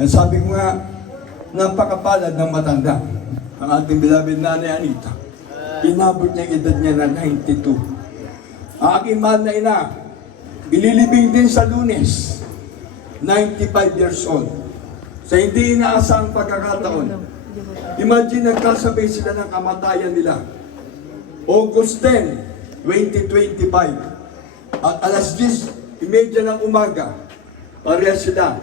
Ang sabi ko nga, napakapalad ng matanda. Ang ating beloved nanay Anita. Inabot niya ang edad niya na 92. Ang aking mahal na ina, ililibing din sa Lunes, 95 years old. Sa hindi inaasang pagkakataon. Imagine, nagkasabay sila ng kamatayan nila. August 10, 2025. At alas 10:30 ng umaga, parehas sila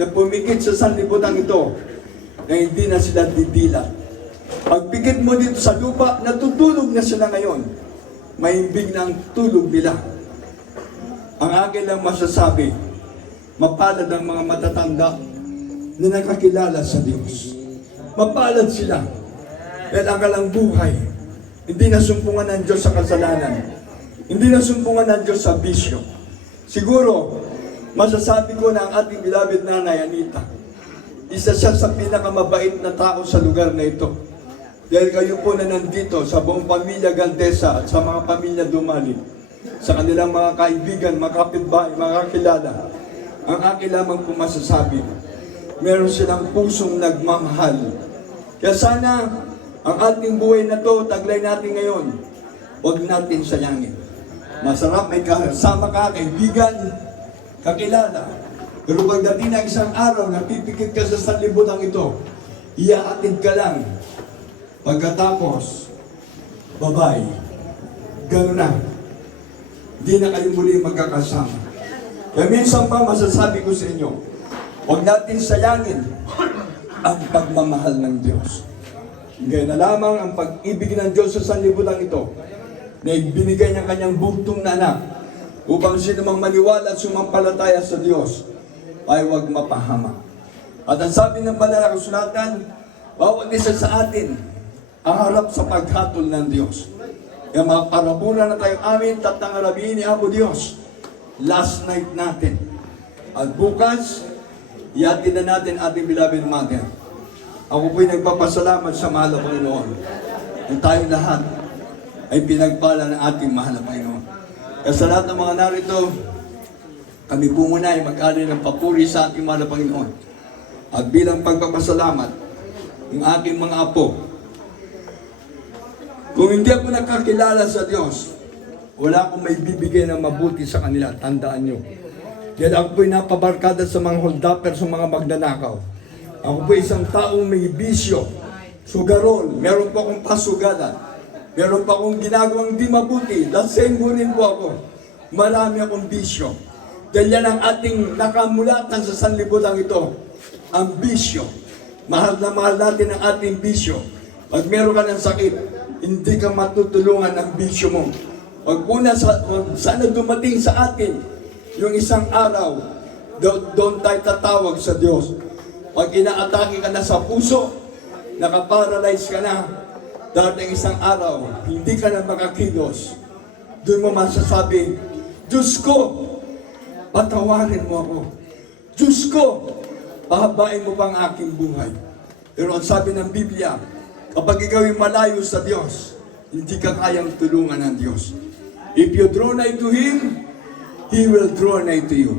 na pumikit sa sanlibutan ito na hindi na sila didilat. Pagpikit mo dito sa lupa, natutulog na sila ngayon. Maimbig ng tulog nila. Ang akin lang masasabi, mapalad ang mga matatanda na nakakilala sa Diyos. Mapalad sila. Dahil ang kalang buhay, hindi nasumpungan ng Diyos sa kasalanan. Hindi nasumpungan ng Diyos sa bisyo. Siguro, masasabi ko na ang ating beloved nanay Anita, isa siya sa pinakamabait na tao sa lugar na ito. Dahil kayo po na nandito sa buong pamilya Galdesa at sa mga pamilya Dumali, sa kanilang mga kaibigan, mga kapitbahay, mga kakilala, ang akin lamang po masasabi, meron silang pusong nagmamahal. Kaya sana, ang ating buhay na to, taglay natin ngayon, huwag natin sayangin. Masarap may kasama ka, kaibigan, kakilala. Pero pagdating ng isang araw, napipikit ka sa sanlibutan ito, iaatid ka lang. Pagkatapos, bye-bye. Gano'n na. Hindi na kayo muli magkakasama. Kaya minsan pa masasabi ko sa inyo, huwag natin sayangin ang pagmamahal ng Diyos. Ngayon na lamang ang pag-ibig ng Diyos sa sanlibutan ito, na ibinigay niya kanyang bugtong na anak, upang sino mang maniwala at sumampalataya sa Diyos, ay huwag mapahama. At ang sabi ng banal na kasulatan, bawat isa sa atin, ang harap sa paghatol ng Diyos. Kaya mga parabunan na tayong amin, tatlong arabihin ni Amo Diyos, last night natin. At bukas, iatid na natin ating beloved mother. Ako po'y nagpapasalamat sa mahal na Panginoon. At tayong lahat ay pinagpala ng ating mahal na Panginoon. Kaya sa lahat ng mga narito, kami po muna ay mag-alay ng papuri sa ating mahal na Panginoon. At bilang pagpapasalamat, yung aking mga apo, kung hindi ako nakakilala sa Diyos, wala akong may bibigay na mabuti sa kanila. Tandaan nyo. Dahil ako po'y napabarkada sa mga hold-upper, sa mga magnanakaw. Ako po'y isang taong may bisyo, sugarol, meron po akong pasugalan, meron pa akong ginagawang di mabuti. Laseng rin po ako. Marami akong bisyo. Dahil yan ang ating nakamulatan sa sanlibutan ito. Ang bisyo. Mahal na mahal natin ang ating bisyo. Pag meron ka ng sakit, hindi ka matutulungan ng bisyo mo. Pag una, sana dumating sa atin yung isang araw, doon tayo tatawag sa Diyos. Pag inaatake ka na sa puso, nakaparalyze ka na, darating isang araw, hindi ka na makakilos. Doon mo masasabi, Diyos ko, patawarin mo ako. Diyos ko, pahabain mo pang aking buhay. Pero ang sabi ng Biblia, kapag ikaw ay malayo sa Diyos, hindi ka kayang tulungan ng Diyos. If you draw nigh to Him, He will draw nigh to you.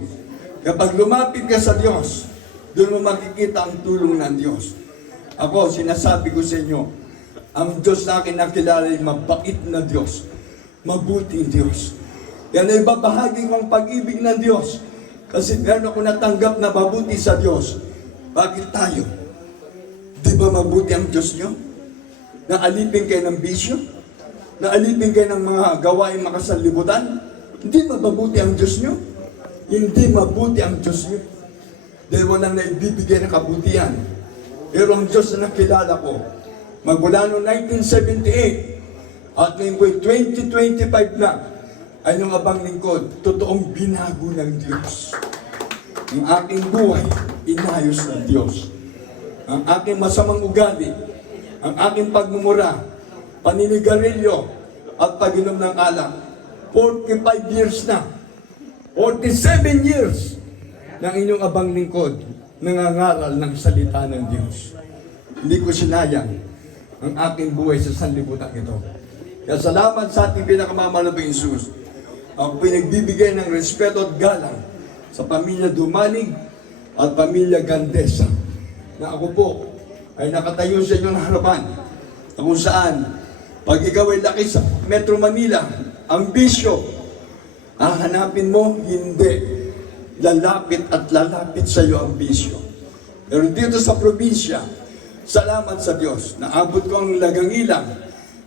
Kapag lumapit ka sa Diyos, doon mo makikita ang tulong ng Diyos. Ako, sinasabi ko sa inyo, ang Diyos na akin nakilala ay mabait na Diyos, mabuting Diyos. Yan ay babahagi ko ang pag-ibig ng Diyos. Kasi meron ako natanggap na mabuti sa Diyos. Bakit tayo? Di ba mabuti ang Diyos nyo? Naalipin kayo ng bisyo? Naalipin kayo ng mga gawain makasanlibutan? Hindi ba mabuti ang Diyos nyo? Hindi mabuti ang Diyos nyo. Dahil walang naibibigay na kabutihan. Pero ang Diyos na nakilala ko, magmula noong 1978 at ngayon po 2025 na, ay nung abang lingkod, totoong binago ng Diyos. Ang aking buhay, inayos ng Diyos. Ang aking masamang ugali, ang aking pagmumura, paninigarilyo, at pag-inom ng alak. 45 years na, 47 years ng inyong abang lingkod, nangangaral ng salita ng Diyos. Hindi ko sinayang ang aking buhay sa sanlibutan ito. Kaya salamat sa ating pinakamamahal Jesus. Ako pinagbibigay ng respeto at galang sa pamilya Dumalig at pamilya Gandesa, na ako po ay nakatayo sa inyong harapan, na kung saan, pag ikaw ay laki sa Metro Manila, ang bisyo, hahanapin mo, hindi. Lalapit at lalapit sa iyo ang bisyo. Pero dito sa probinsya, salamat sa Diyos, naabot ko ang Lagangilang,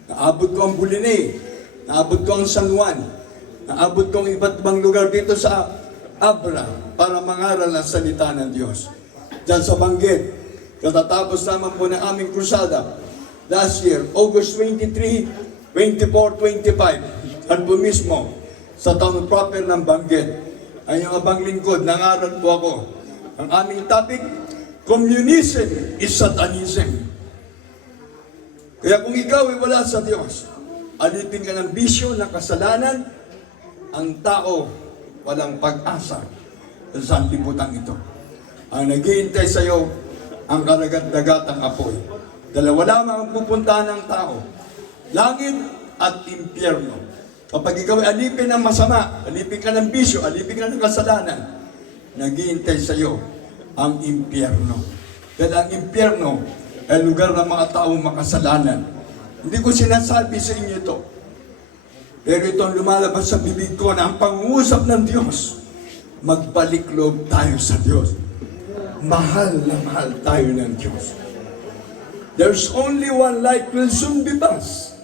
naabot ko ang Bulinay, naabot ko ang San Juan, naabot ko ang iba't ibang lugar dito sa Abra para mangaral ang salita ng Diyos. Diyan sa Banggit, katatapos naman po ng aming krusada last year, August 23, 24, 25, at po mismo sa town proper ng Banggit, ay yung abang lingkod, nangaral po ako. Ang aming topic, communism is satanism. Kaya kung ikaw ay wala sa Diyos, alipin ka ng bisyo, ng kasalanan, ang tao walang pag-asa sa sanlibutan ito. Ang naghihintay sa iyo, ang karagat-dagatang apoy. Dalawa lamang ang pupuntahan ng tao, langit at impyerno. Kapag ikaw ay alipin ng masama, alipin ka ng bisyo, alipin ka ng kasalanan, naghihintay sa iyo ang impyerno. Dahil ang impyerno ay lugar ng mga taong makasalanan. Hindi ko sinasabi sa inyo ito. Pero ito ang lumalabas sa bibig ko na ang pangungusap ng Diyos, magbalik loob tayo sa Diyos. Mahal na mahal tayo ng Diyos. There's only one life will soon be past,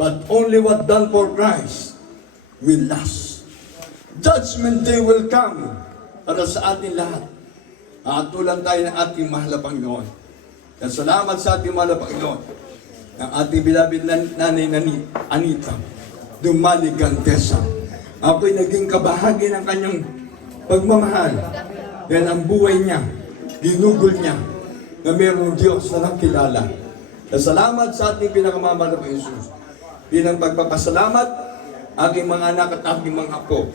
but only what done for Christ will last. Judgment day will come para sa atin lahat. Atulan tayo ng ating mahal na Panginoon. Kaya salamat sa ating mahal na Panginoon, ng ating beloved nanay Anita Dumali Gandesa. Ako'y naging kabahagi ng kanyang pagmamahal. Dahil ang buhay niya, ginugol niya, na mayroong Diyos na nakilala. Kaya salamat sa ating pinakamamahal na Jesus. Bilang pagpapasalamat, aking mga anak at aking mga apo,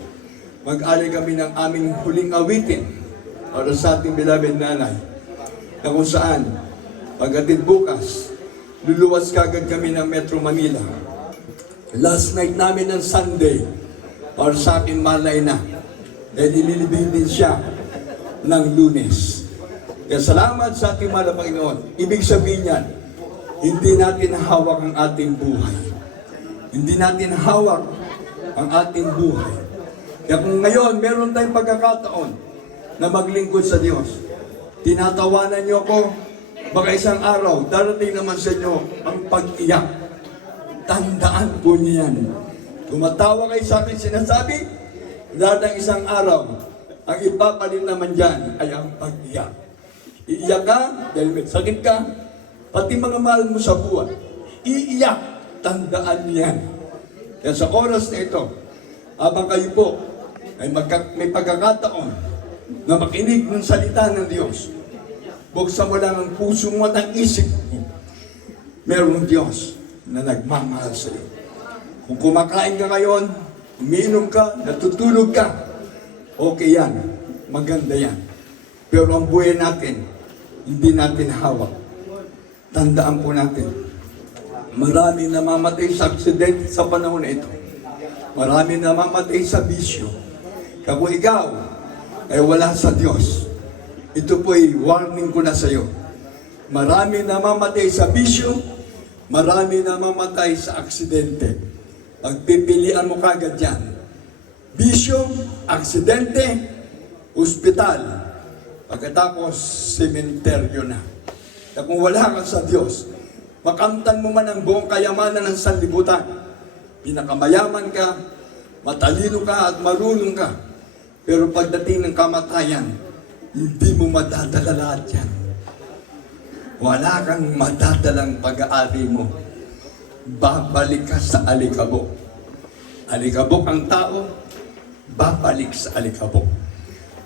mag-alay kami ng aming huling awitin para sa ating beloved nanay, na kung saan, pagdating bukas, luluwas kagad kami ng Metro Manila. Last night namin ng Sunday, para sa aking malay na, dahil ililibing din siya ng Lunes. Kaya salamat sa ating mahal na Panginoon. Ibig sabihin yan, hindi natin hawak ang ating buhay. Hindi natin hawak ang ating buhay. Kaya kung ngayon, meron tayong pagkakataon na maglingkod sa Diyos, tinatawanan niyo ako, baka isang araw, darating naman sa inyo ang pag-iyak. Tandaan po niyan. Tumatawa kayo sa akin, sinasabi, darating isang araw, ang ipapalit naman dyan ay ang pag-iyak. Iiyak ka dahil may sakit ka, pati mga mahal mo sa buwan. Iiyak, tandaan niyan. Kaya sa oras na ito, habang kayo po ay may pagkakataon na makinig ng salita ng Diyos, buksan mo lang ang puso mo at ang isip mo. Merong Diyos na nagmamahal sa iyo. Kung kumakain ka ngayon, umiinom ka, natutulog ka, okay yan, maganda yan. Pero ang buhay natin, hindi natin hawak. Tandaan po natin, marami namamatay sa aksidente sa panahon na ito. Marami namamatay sa bisyo. Kung ikaw ay wala sa Diyos, ito po ay warning ko na sa iyo. Marami namamatay sa bisyo, marami namamatay sa aksidente. Pagpipilian mo kagad yan. Bisyo, aksidente, ospital. Pagkatapos, sementeryo na. At kung wala ka sa Diyos, makamtan mo man ang buong kayamanan ng sanlibutan. Pinakamayaman ka, matalino ka at marunong ka. Pero pagdating ng kamatayan, hindi mo madadala lahat yan. Wala kang madadalang pag-aari mo. Babalik ka sa alikabok. Alikabok ang tao, babalik sa alikabok.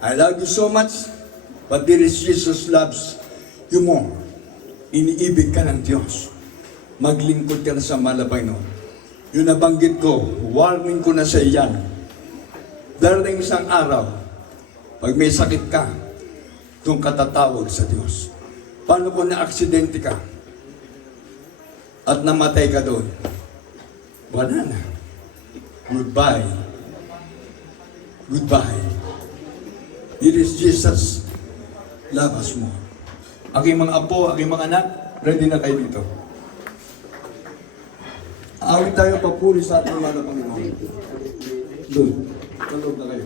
I love you so much, but there is Jesus loves you more. Iniibig ka ng Diyos. Maglingkod ka na sa malabay noon. Yung nabanggit ko, warning ko na sa iyan. Darating isang araw, pag may sakit ka, doon ka tatawag sa Diyos. Paano kung na-aksidente ka at namatay ka doon? Wala na. Goodbye. Goodbye. It is Jesus labas mo. Aking mga apo, aking mga anak, ready na kayo dito. Awit tayo papuri sa ating mga Panginoon. Doon, tulog na kayo.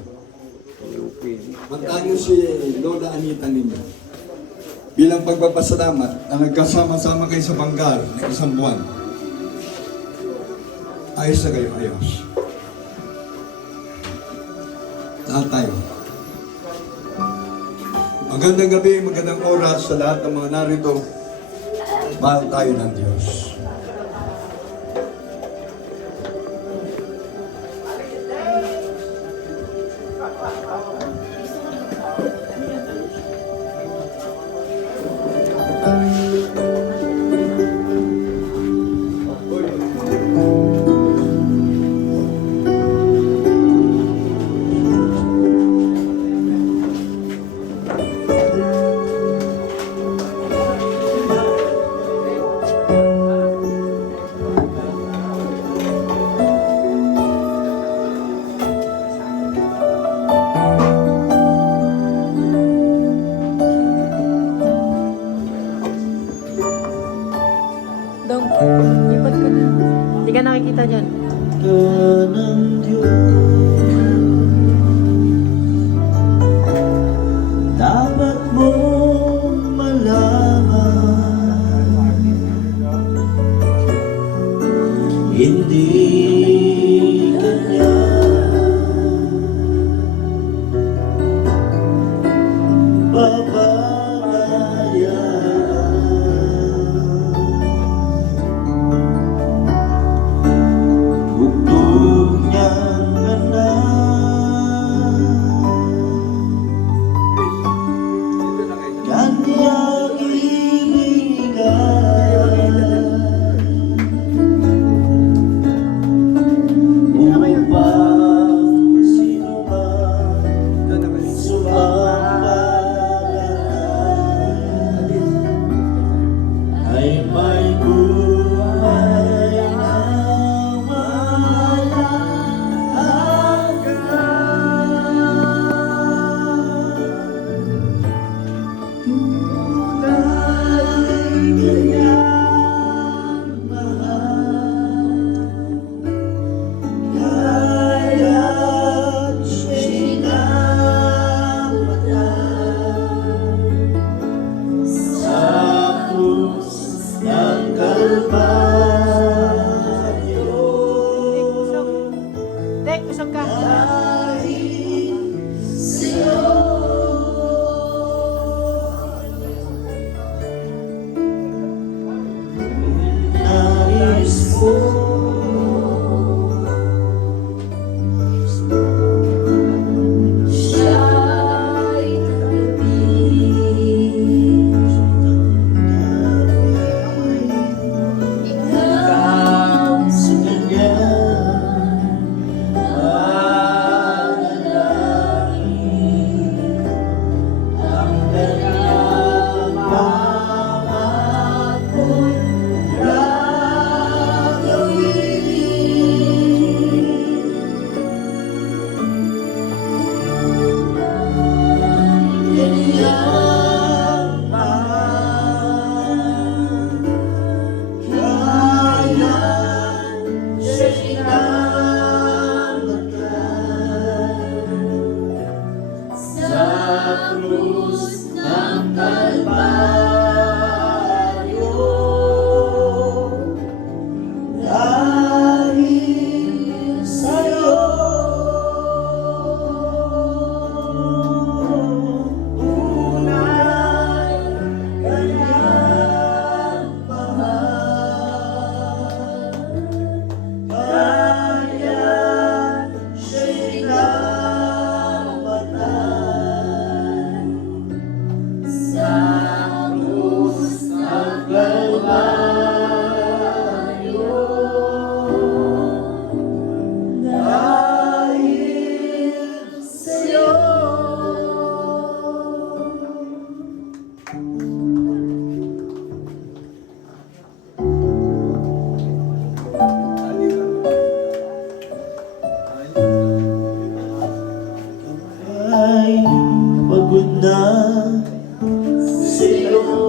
Mantaan niyo si Lola Anita ninyo. Bilang pagpapasalamat na nagkasama-sama kayo sa Banggal ng isang buwan. Ayos na kayo, ayos. Lahat tayo. Magandang gabi, magandang oras sa lahat ng mga narito. Mahal tayo ng Diyos. Dong, lipat ka na. Hindi ka nakikita dyan. ng Diyos, dapat mong malaman, hindi kanya babayaran. Bugtong niyang ganda, Dito na kayo.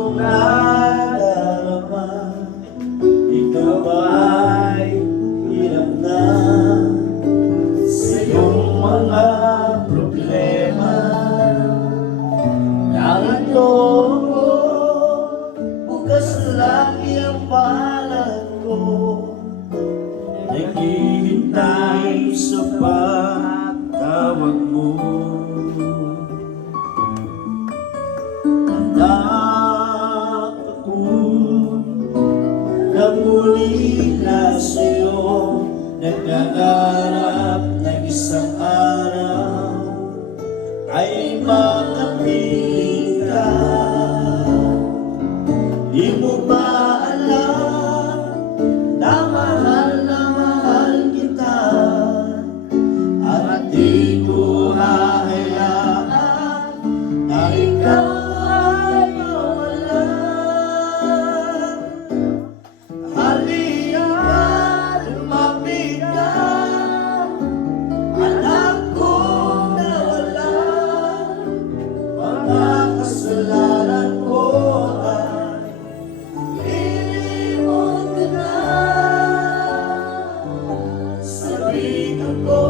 iyong nadarama. Ikaw ba'y hirap na sa iyong mga problema? Narito ko, bukas lang ang palad ko, naghihintay sa pagtawag mo. Anak ako, na muli na sa'yo nagkagarap ng isang araw ay makapili ka. Di mo ba alam na mahal kita, at di ko hahayaan na ikaw ay mawala. Halika, lumapit ka, anak kong nawala. Mga kasalanan ko ay ilimot ko na. Sabihin ko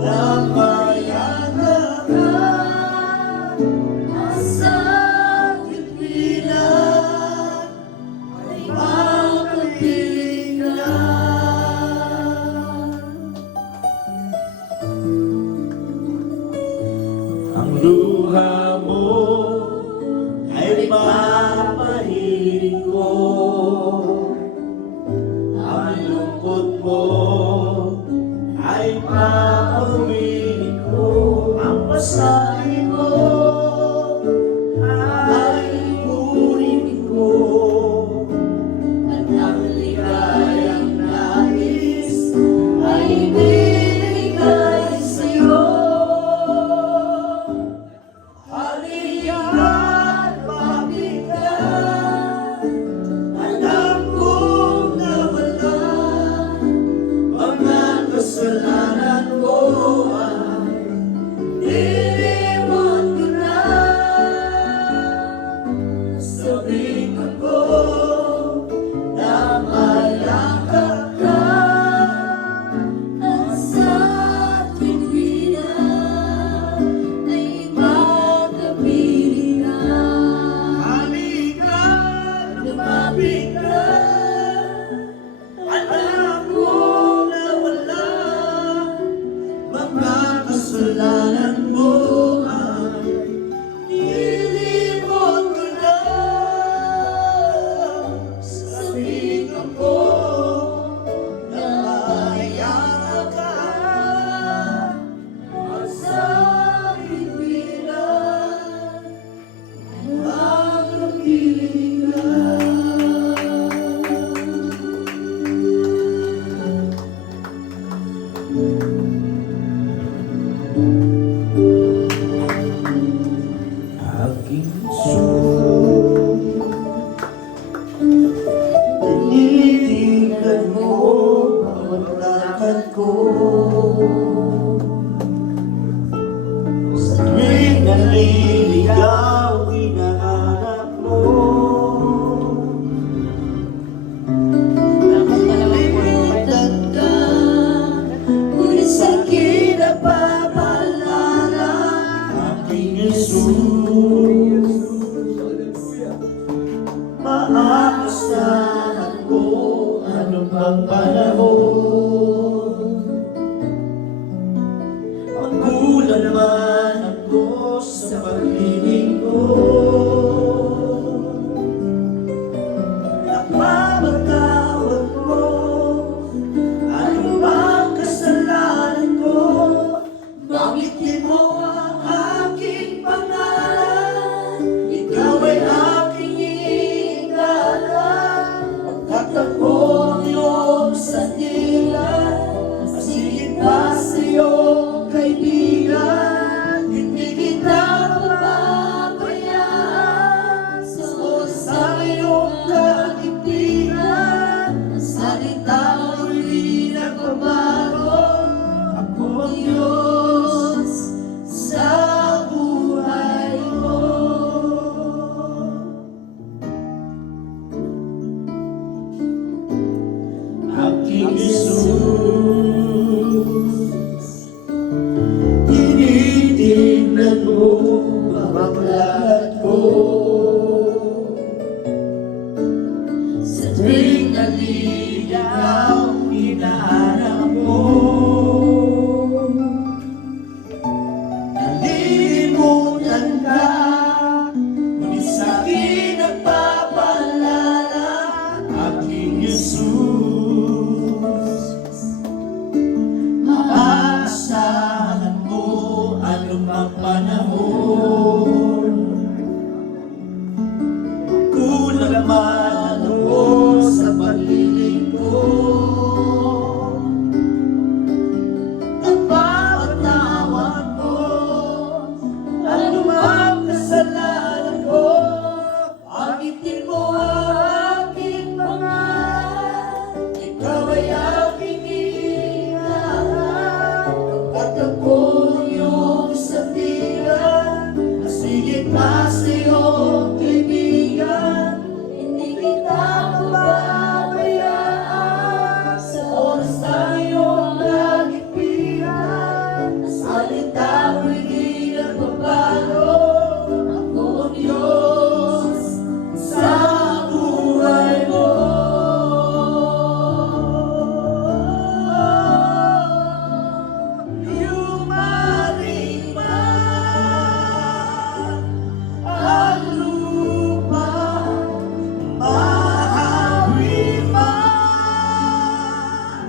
na mayaman ka, asa kitwilan ay makapiling na. Ang luha mo ay papahirin ko, ang lungkot mo ay papauwiin ko, ang pasahin mo ay purin ko, at ang ligayang nais ay ibibigay sa'yo. Halika, lumapit ka, anak kong nawala. Mga kasalanan ko ay ilimot ko na. Sabihin ko na mayakap ka, at sa tuwiran ay makapiling ka. Halika, lumapit ka, anak kong nawala. Mga kasalanan mo ay ilimot ko na. Sabihin ko na mayaman ka, at sa tuwiran ay makapiling ka. Aking sulit, tinitigan mo bawat lakad ko. Sa tuwing naliligaw, hinahanap mo. Nakalimutan ka, ngunit sa'kin napapaalala. Aking Jesus, Sa tuwing naliligaw, hinahanap mo. Nalilimutan ka, ngunit sa'kin nagpapaalala, aking Jesus. Maaasahan mo anumang panahon. Kulang man ako sa paglilingkod, napapatawad mo anumang kasalanan ko. Agitin mo ang aking pangalan, ikaw ay aking inaaral. At ako iyong sabihan, masigit pa sa iyong kaibigan. Hindi kita pababayaan sa oras na iyong nagipihan. Salita mo'y di nagbabago, ako ang Diyos sa buhay mo. Lumaring man ang lupa, mahawi man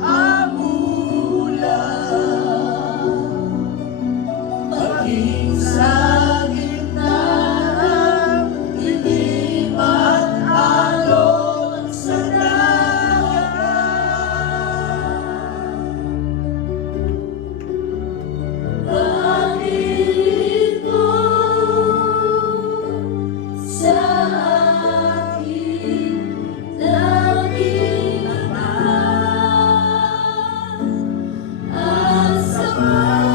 ang ulan, maging sa gitna ng dilim at alon sa dagat. Pag-ibig mo sa akin laging naman ang sapat.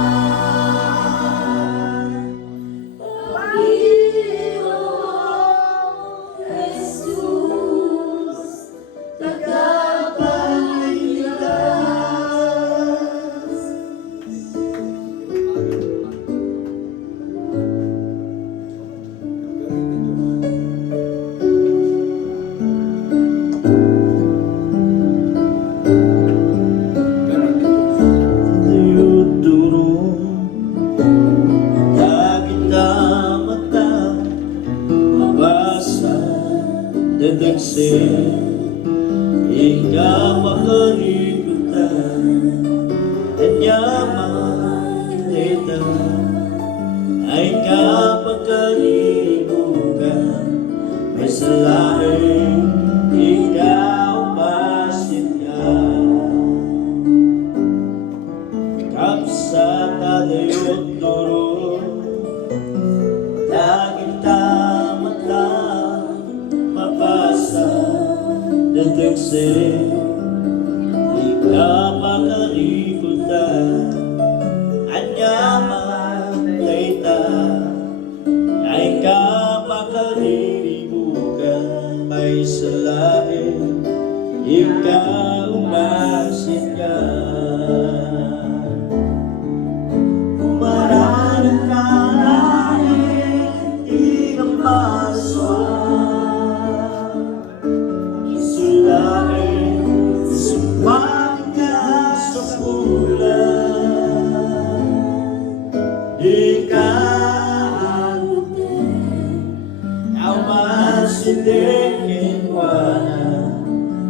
Panginoong Jesus, tagapagligtas. Duro dagit na mata, mabasa dedekse, hingga makarikutan. Kanya makita ay kapagkalibugan, may salahin ikaw masinyan. Kapsa tadayot duro, daging tamata, mabasa dedekse, ikaw makarikutan. Anyaman data ay kapakariribukan, may salain ikaw masinyan. Kumaraan ka nahin, di ka maswak. Isulain, sumali ka sa bulan. Di ka agutin, ang masindikin wana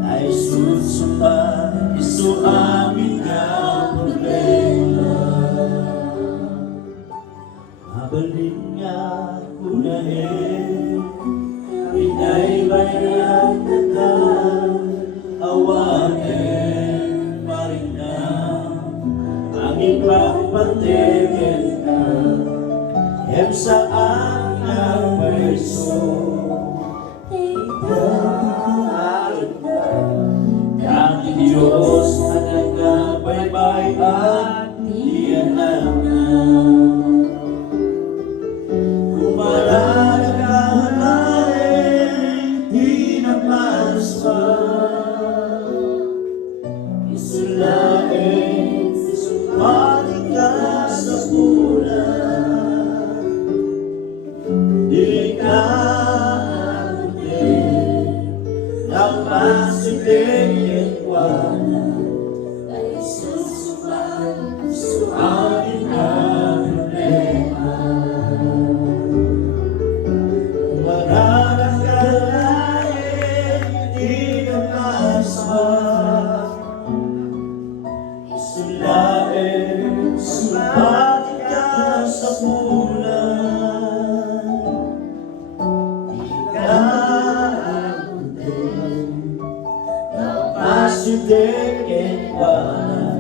ay susumpa, isu amin ang problema. Mabalik nga unahin, pinay-bayan na ka, awanin pa rin na ang ipagpatigil ka. Hem saan ang pwesto, ikaw ang Diyos na nagkabaybay at iyanang na. Kumaraan ka nahin, di na maswak. Isulain, sumali ka sa bulan. di ka ng masitigit wala ay susumahin ang problema. Mararangalain, hindi ka maswag. Isulain, sumati ka sa bulan. Di ka masitigit wala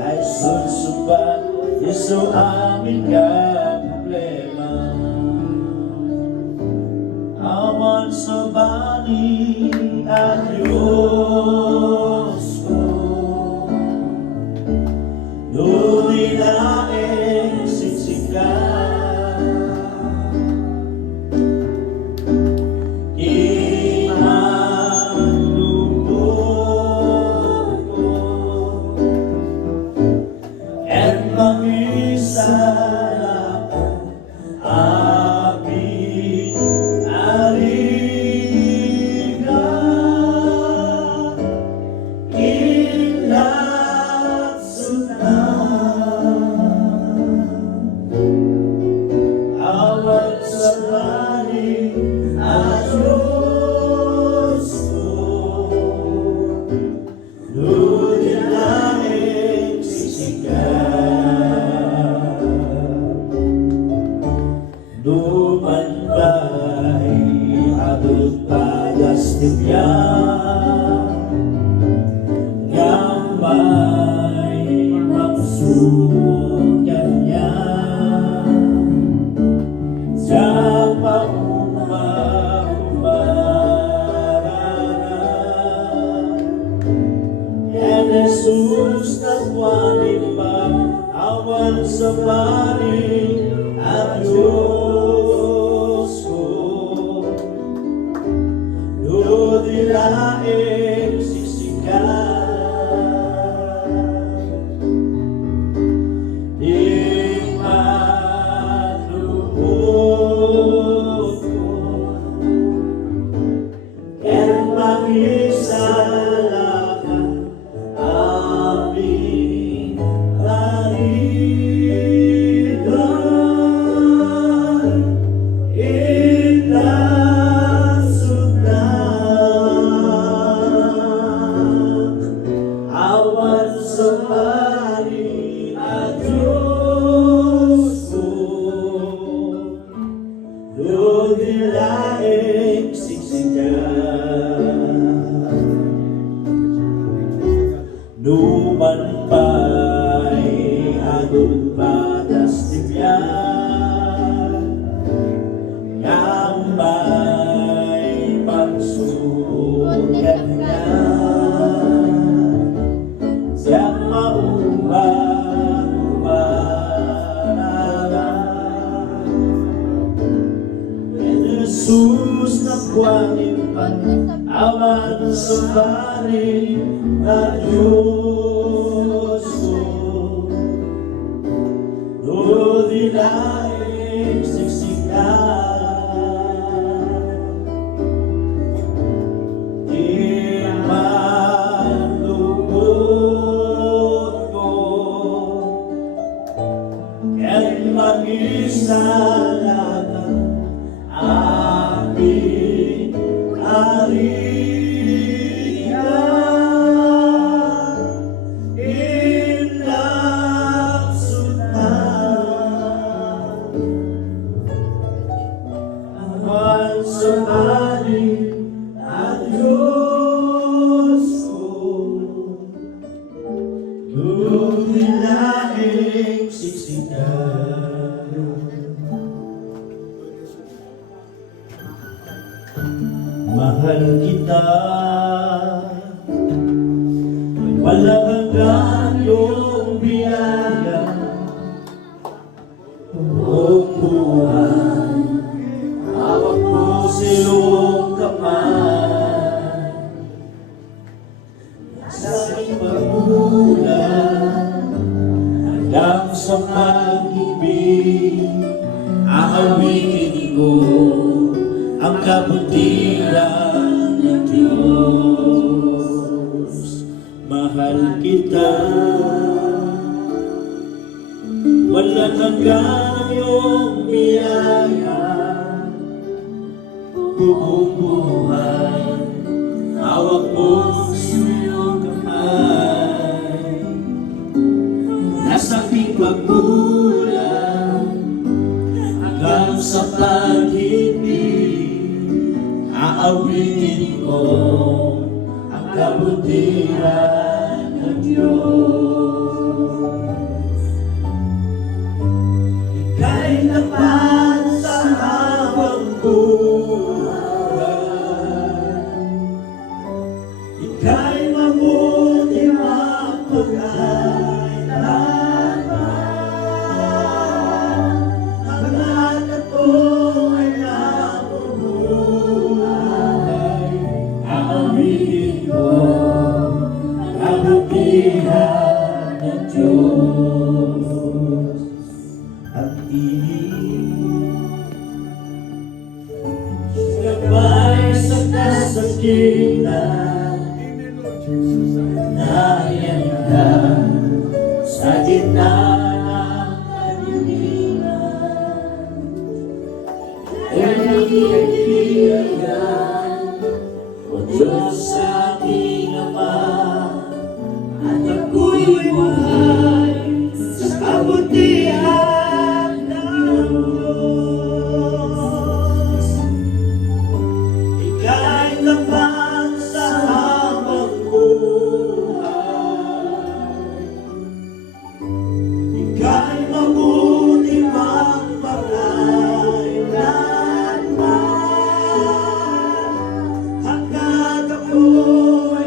ay susubat, Yesu amin ka problema. Awan sa bani ang Diyos ko, nunilaing siksikan. Imanlubog ko, at mangisalakan amin arigan. Ilat awat sa langit ang Diyos ko, nunilaing siksikan. Duman ba'y adot padas tibiyan, gamay magsukan niya. Sa paumarararan, en Jesus nagwanin ba awan sa panin ang Diyos ko, nunilaing siksikan. Di malubog ko, at mangisalakan amin arigan. Inasod na awan sa panin ang Diyos ko, nunilaing siksikan. Numan pa'y adun padas tibiyan, gamay pagsukan niya. Siyang mauman-umanaran, Jesus nagwanin pa awan sa panin na Diyos ko, nunilaing siksikan. Di malubog ko, at mangisalakan amin arigan. Inasod na awan sa panin ang Diyos ko, nunilaing siksikan. Mahal kita, walang hanggan iyong biyaya. O buhay, hawak mo sa iyong kamay. Sa aking pagmulan hanggang sa pag-ibig, aawitin ko ang kabutihan ng Diyos. Mahal kita, walang hanggan ang iyong biyaya. Buong buhay, hawak mo sa iyong kamay. Nasa aking pagmulan hanggang sa pag-ibig, aawitin ko ang kabutihan ng Diyos. Ika'y lapat sa habang buhay, ika'y mabuti mapagkailanman. Ang lahat ako ay nabubuhay, aawitin ko ang kabutihan ng Diyos. Ang gabay sa kasakitan, naianda sa gitna ng kadiliman. Kaibigan, O Diyos sa aking Ama, at ako'y buhay sa kabutihan ng Diyos. Ika'y lapat sa habang buhay, ika'y mabuti magpakailanman. Hanggat ako'y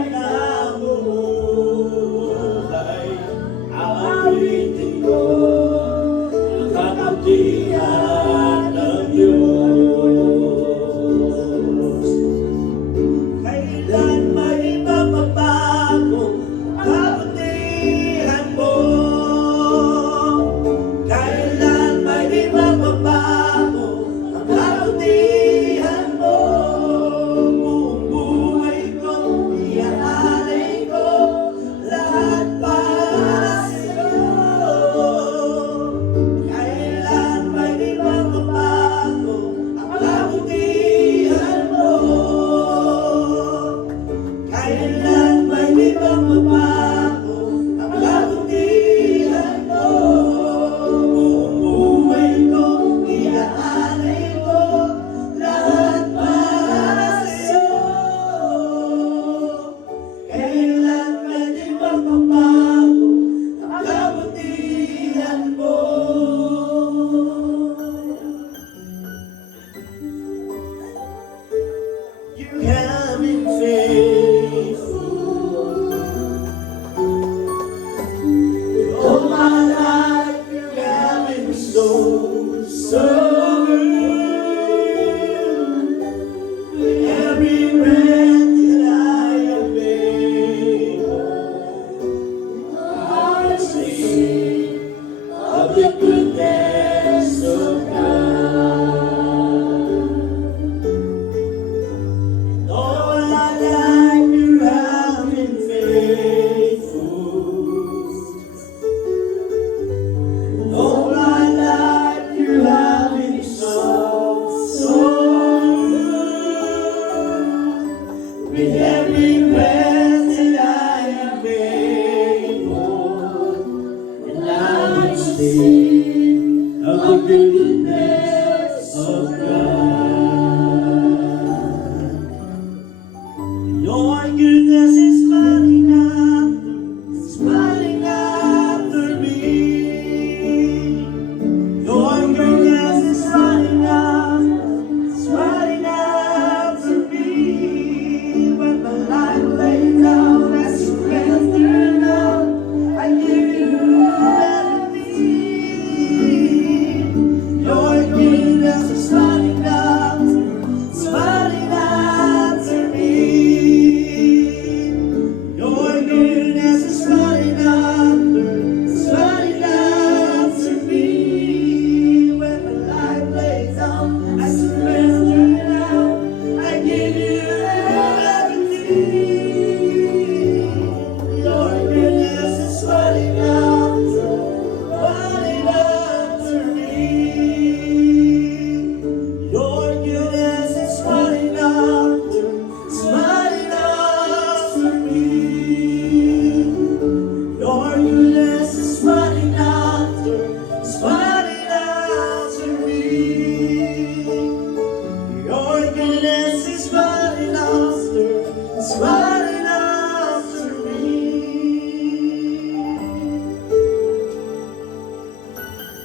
It's running after me.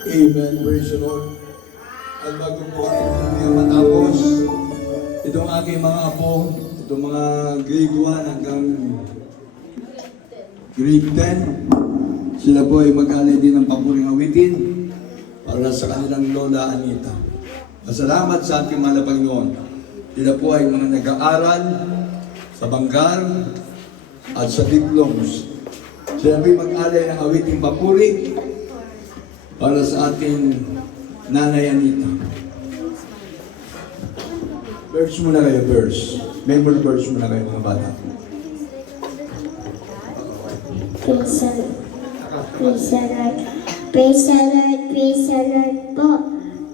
Amen. Praise the Lord. At bago po ito matapos, itong aking mga apo, itong mga grade 1 hanggang grade 10, sila po ay mag-alay din ng paboring awitin para sa kanilang lola Anita. Masalamat sa ating mahal na Panginoon. Sila po ay mga nag-aaral sa Banggar at sa diploms. Sila po ay mag-alay ng awiting papuri para sa ating Nanay Anita. Verse muna kayo, verse. Memory verse muna kayo mga bata. Praise the Lord. Praise the Lord. Praise the Lord. Praise the Lord po.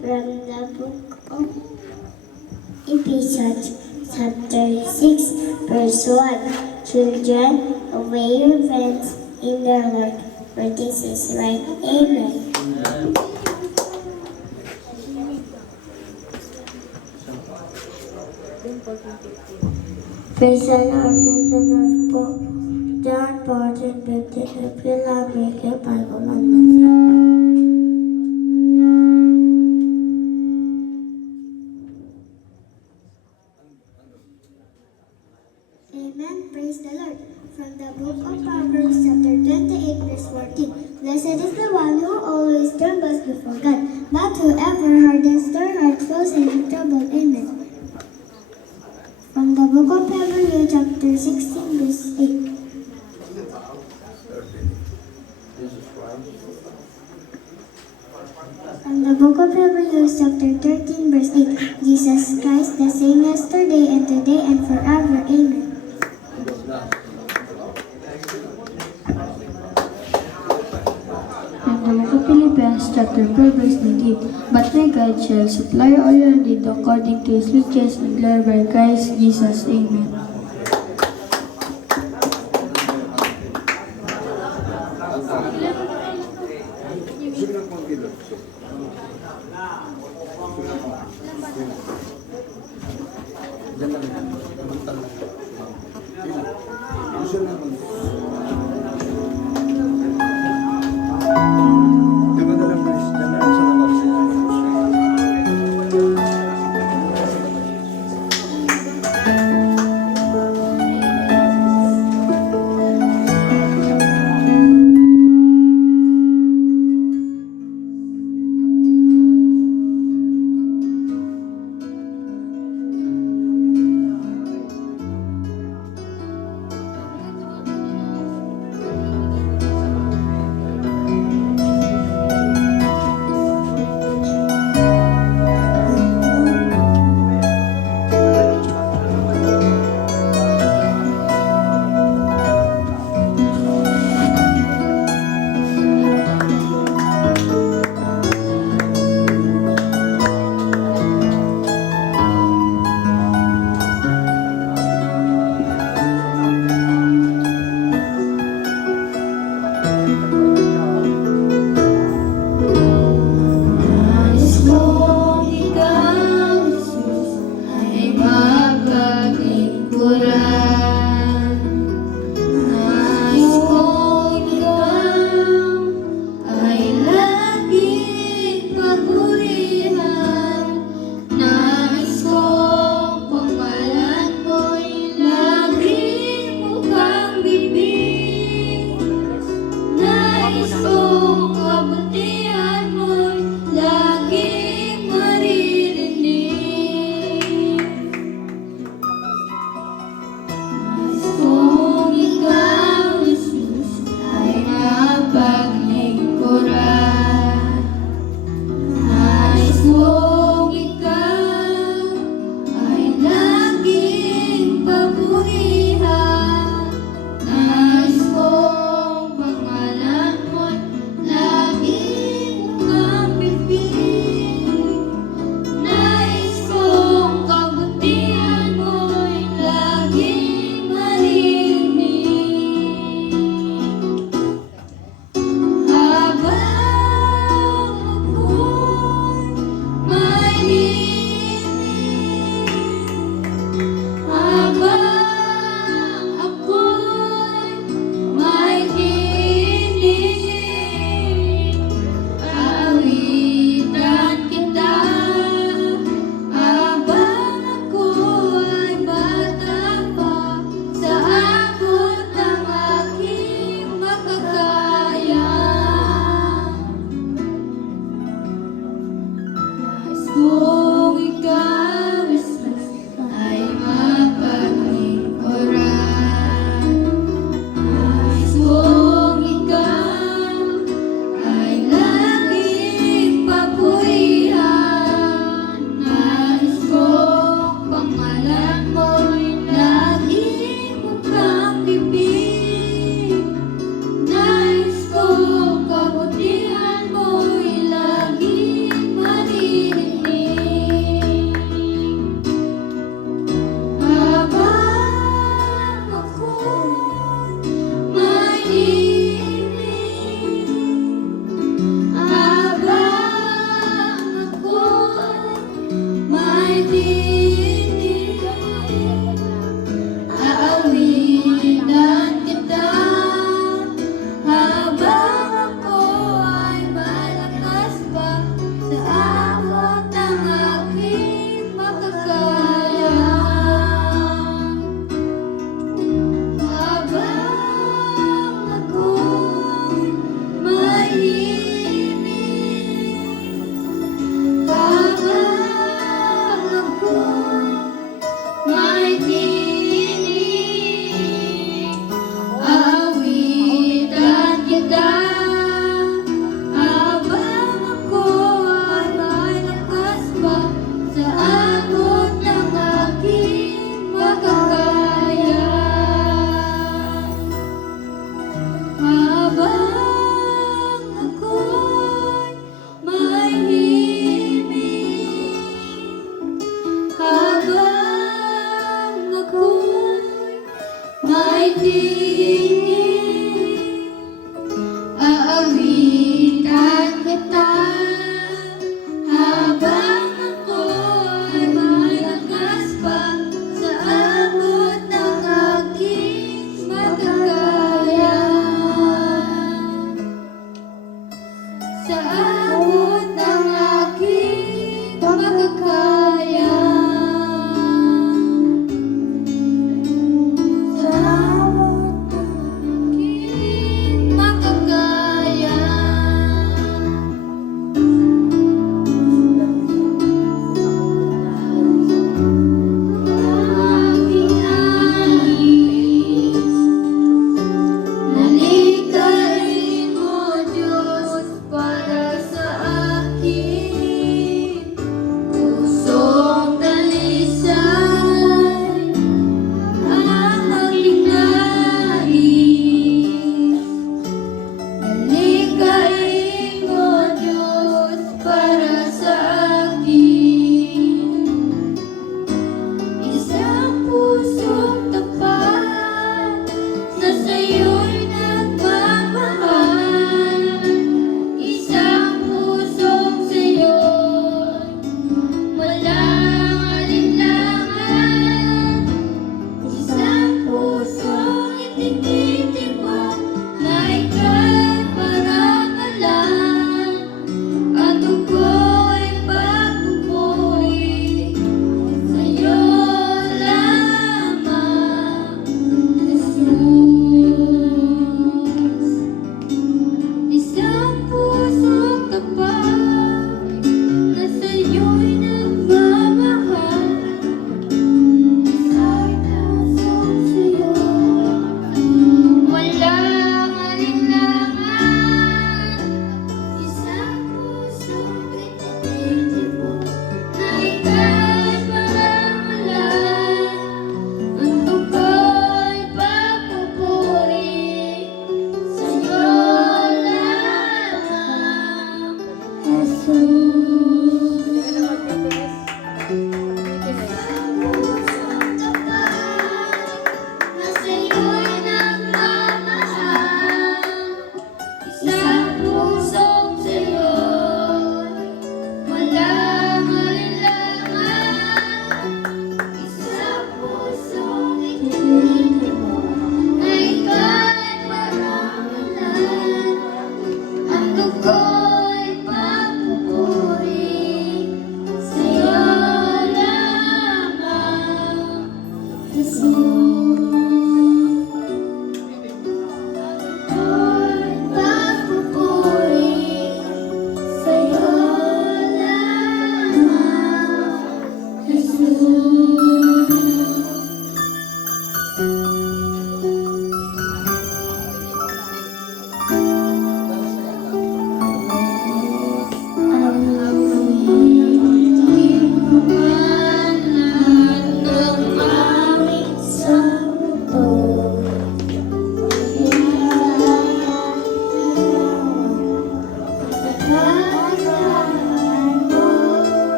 From the book of Ephesians, chapter 6, verse 1. Children, obey your parents in the Lord, for this is right. Amen. Praise the Lord po. John 14:15. If you love me, keep my commandments. Amen. Praise the Lord. From the book of Proverbs, chapter 28, verse 14. Blessed is the one who always trembles before God, but whoever hardens their heart falls into trouble. Amen. From the book of Hebrews, chapter 16, verse 8. From the book of Hebrews, chapter 13, verse 8. Jesus Christ, the same yesterday and today and forever. Amen. From the book of Philippians, chapter 4, verse 19. But my God shall supply all your need according to his riches and glory by Christ Jesus. Amen. dinig, aawitan kita habang ako'y malakas pa sa abot ng aking makakaya. Sa abot ng aking makakaya. Sa abot ng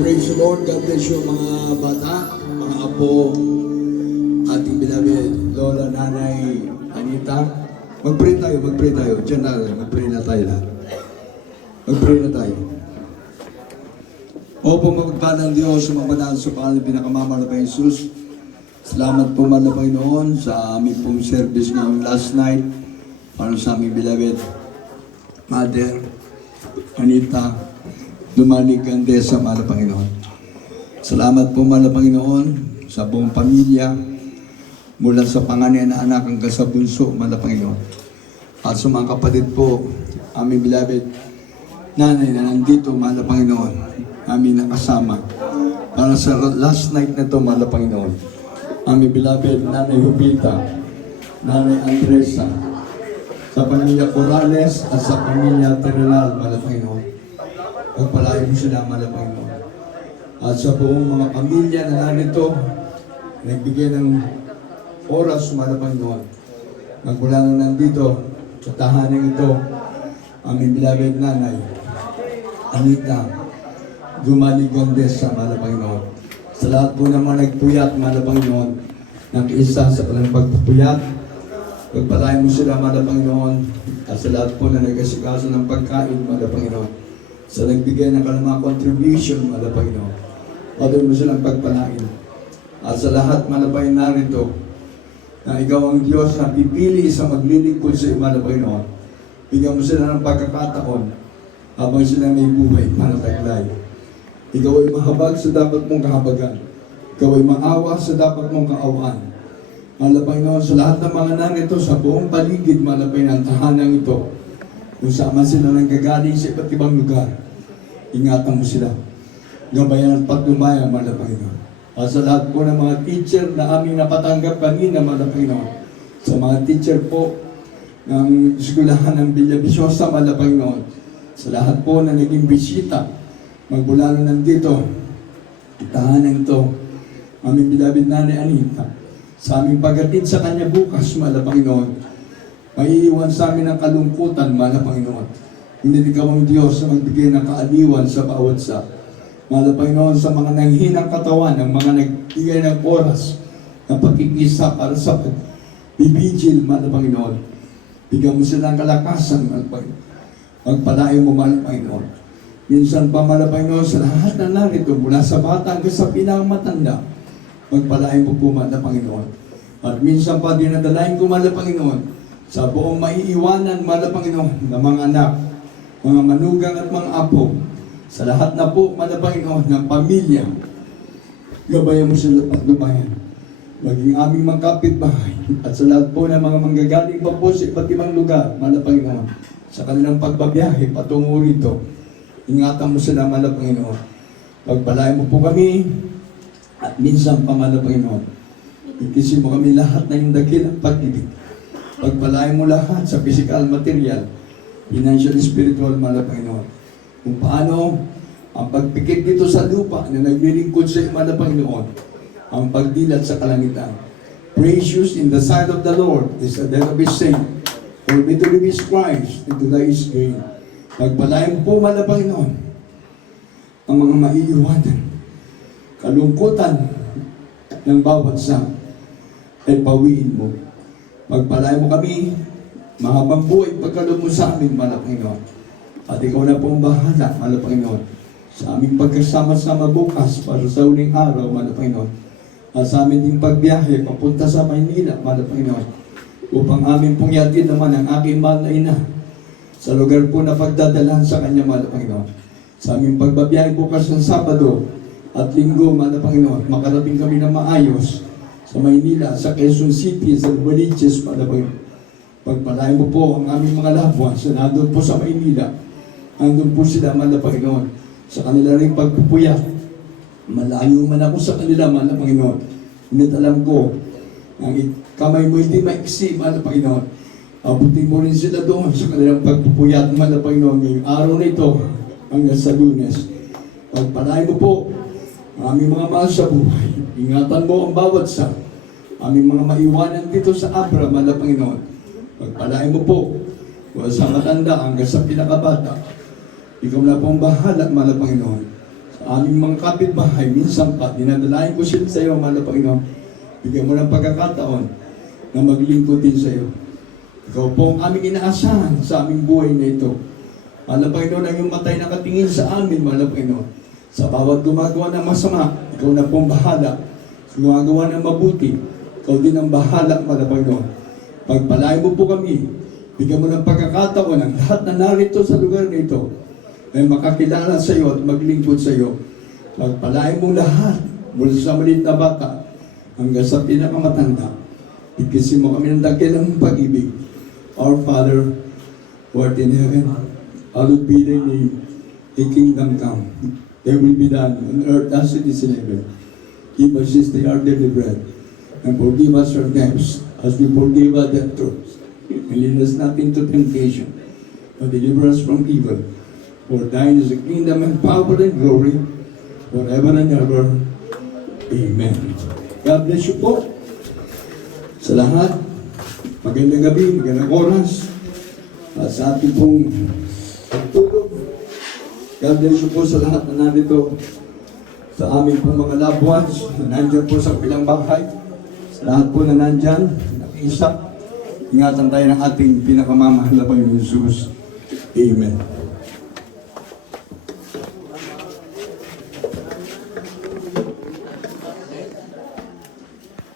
praise the Lord. God bless you mga bata, mga apo, ating beloved Lola, Nanay, Anita. Mag-pray tayo. Diyan na, mag-pray na tayo lahat. Mag-pray na tayo. Opo, mapagpalang Diyos, sumamanaan sa pangalan ng pinakamamahal na Jesus. Salamat po man na Panginoon sa aming pong service ngayong last night para sa aming beloved Mother, Anita, Dumalig Gandesa, mahal na Panginoon. Salamat po mahal na Panginoon sa buong pamilya, mula sa panganay na anak hanggang sa bunso, mahal na Panginoon. At sa mga kapatid po, aming beloved nanay na nandito, mahal na Panginoon, aming nakasama. Para sa last night na ito, mahal na Panginoon, aming beloved Nanay Jupita, Nanay Andresa, sa pamilya Corrales at sa pamilya Terrenal, mahal na Panginoon. Pagpalain mo sila, mahal na Panginoon. At sa buong mga pamilya na narito, nagbigay ng oras, mahal na Panginoon. Nagmula na nandito, sa tahanan ito, aming beloved nanay, Anita, Dumalig Gandesa, mahal na Panginoon. Sa lahat po ng mga nagpuyat, mahal na Panginoon, ng isa sa kanilang pagpupuyat, pagpalain mo sila, mahal na Panginoon, at sa lahat po na nag-asikaso ng pagkain, mahal na Panginoon, sa nagbigay ng kanilang mga contribution, mahal na Panginoon, patuloy mo silang pagpalain. At sa lahat, mahal na Panginoon, narito, na ikaw ang Diyos na pipili sa maglilingkod sa iyo, mahal na Panginoon. Bigyan mo sila ng pagkakataon habang sila may buhay, mahal na taglay. Ikaw ay mahabag sa dapat mong kahabagan. Ikaw ay maawa sa dapat mong kaawaan. Mahal na Panginoon, sa lahat ng mga narito, sa buong paligid, mahal na Panginoon, tahanang ito, kung saan man sila nanggagaling sa iba't ibang lugar, ingatan mo sila. Gabayan at patnubayan, mahal na Panginoon. At sa lahat po ng mga teacher na aming napatanggap kanina, mahal na Panginoon, sa mga teacher po ng eskwelahan ng Villa Visosa, mahal na Panginoon, sa lahat po na naging bisita, magmula na nandito, tahanan ito, aming beloved Nanay Anita, sa aming paghatid sa kanya bukas, mahal na Panginoon, maiiwan sa amin ang kalungkutan, mahal na Panginoon. Hindi ikaw ang Diyos na magbigay ng kaaliwan sa bawat sa. Mahal na Panginoon, sa mga nanghinang katawan, ang mga nagbigay ng oras na pagkikisa para sa bibigil, mahal na Panginoon. Bigyan mo silang kalakasan, mahal na Panginoon. Magpalain mo, mahal na Panginoon. Minsan pa, mahal na Panginoon, sa lahat na narito, mula sa bata hanggang sa pinakamatanda, magpalain mo po, mahal na Panginoon. At minsan pa, dinadalain ko, mahal na Panginoon, sa buong maiiwanan, mahal na Panginoon, ng mga anak, mga manugang at mga apo, sa lahat na po, mahal na Panginoon, ng pamilya, gabayan mo sila patnubayan. Maging aming mga kapitbahay, at sa lahat po ng mga manggagaling pa po sa iba't ibang lugar, mahal na Panginoon, sa kanilang pagbabiyahe, patungo rito, ingatan mo sila, mahal na Panginoon. Pagpalain mo po kami, at minsan pa, mahal na Panginoon, ikisin mo kami lahat na yung dakilang pag-ibig. Pagpalain mo lahat sa physical, material, financial, spiritual, mahal na Panginoon. Kung paano ang pagpikit dito sa lupa na naglilingkod sa iyo, mahal na Panginoon, ang pagdilat sa kalangitan. Precious in the sight of the Lord is the death of his saint. For me to live is Christ, and to die is gain. Pagpalain po, mahal na Panginoon, ang mga maiiwanan, kalungkutan ng bawat sa ay pawiin mo. Pagpalain mo kami, mahabang buhay pagkaloob mo sa amin, mahal na Panginoon. At ikaw na pong bahala, mahal na Panginoon, sa aming pagkasama-sama bukas para sa uling araw, mahal na Panginoon. At sa amin ding pagbiyahe papunta sa Maynila, mahal na Panginoon, upang amin pong yatid naman ang aking mahal na ina sa lugar po na pagdadalahan sa kanya, mahal na Panginoon. Sa aming pagbabiyahe bukas ng Sabado at Linggo, mahal na Panginoon, makarating kami na maayos sa Maynila, sa Quezon City, sa Baliches, mahal na Panginoon. Pagpalain mo po ang aming mga labuan sa nandun po sa Maynila. Andun po sila, mahal na Panginoon, sa kanila rin pagpupuyat. Malayo man ako sa kanila, mahal na Panginoon. Ngunit alam ko, ang kamay mo hindi maiksi, mahal na Panginoon. Abutin mo rin sila doon sa kanilang pagpupuyat, mahal na Panginoon, ngayong araw na ito hanggang sa Lunes. Pagpalain mo po ang aming mga mahal sa buhay. Ingatan mo ang bawat sa aming mga maiwanan dito sa Abra, mahal na Panginoon. Pagpalain mo po mula sa matanda hanggang sa pinakabata. Ikaw na pong bahala, mahal na Panginoon, sa aming mga kapitbahay, minsan pa, dinadalayan ko sila sa iyo, mahal na Panginoon. Bigyan mo ng pagkakataon na maglingkod din sa iyo. Ikaw po ang aming inaasahan sa aming buhay na ito. Mahal na Panginoon, ang iyong matay nakatingin sa amin, mahal na Panginoon. Sa bawat gumagawa ng masama, ikaw na pong bahala. Sa gumagawa ng mabuti, ikaw din ang bahala, mahal na Panginoon. Pagpalain mo po kami, bigyan mo ng pagkakataon ang lahat na narito sa lugar na ito ay makakilala sa iyo at maglingkod sa iyo. Pagpalain mo lahat mula sa maliit na bata hanggang sa pinakamatanda. Bigyan mo kami ng dakilang pag-ibig. Our Father, who art in heaven, hallowed be thy name. Thy kingdom come. Thy will be done on earth as it is in heaven. Give us this day our daily bread, and forgive us our debts as we forgive our debtors. And lead us not into temptation, but deliver us from evil. For thine is the kingdom and power and glory, forever and ever. Amen. God bless you po. Sa lahat, magandang gabi, magandang oras. At sa ating pong pagtulog, God bless you po sa lahat na nandito. Sa aming pong mga loved ones na nandyan po sa kabilang bahay. Sa lahat po na nandyan, nakiisa. Ingatan tayo ng ating pinakamamahal na Panginoon Jesus. Amen.